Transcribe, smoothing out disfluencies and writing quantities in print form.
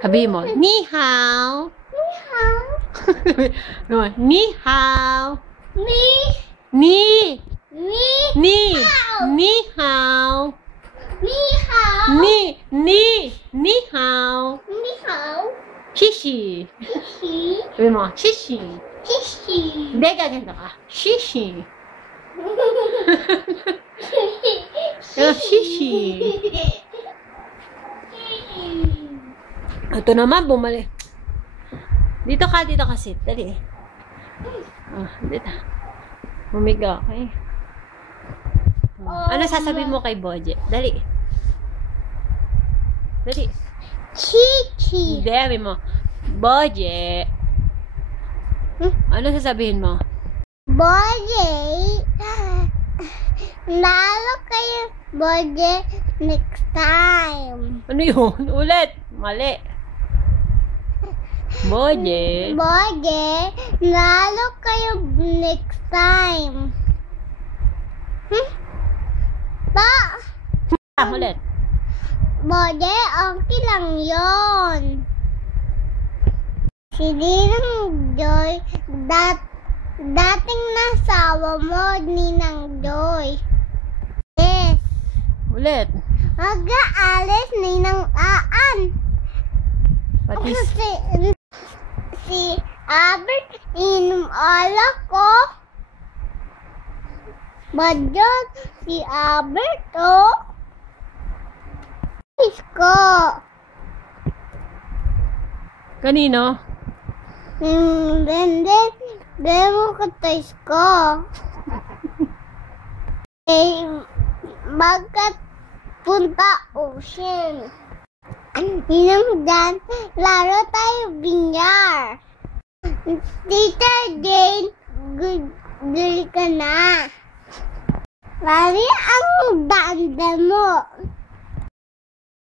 Sabi mo, ni hao. Ni hao. Ni hao. Ni hao. Shishi. Sabi mo, shishi. Hindi ka ganito ka. Shishi. Shishi. Ito naman, bumalik. Dito ka sit. Dali. Dito. Humiga, okay? Ano sasabihin mo kay Boje? Dali. Chichi. Sabi mo, Boje. Ano sasabihin mo? Boje. Lalo kayo, Boje, next time. Ano yun? Ulit. Mali. Boje. Boje, lalo kayo next time. Ulit. Boje, okay lang yon. Si Ninang Joy, dating nasawa mo, Ninang Joy. Yes. Ulit. Mag-aalis, Ninang Aan. Pati Si Albert, inom alak ko. Badyan, si Albert, Isko. kanino? Then, demo ka to Isko. Bagkat punta ocean. Ninang Dan, laro tayo binyar. Tita Jane, good ka na. Lari ang banda mo.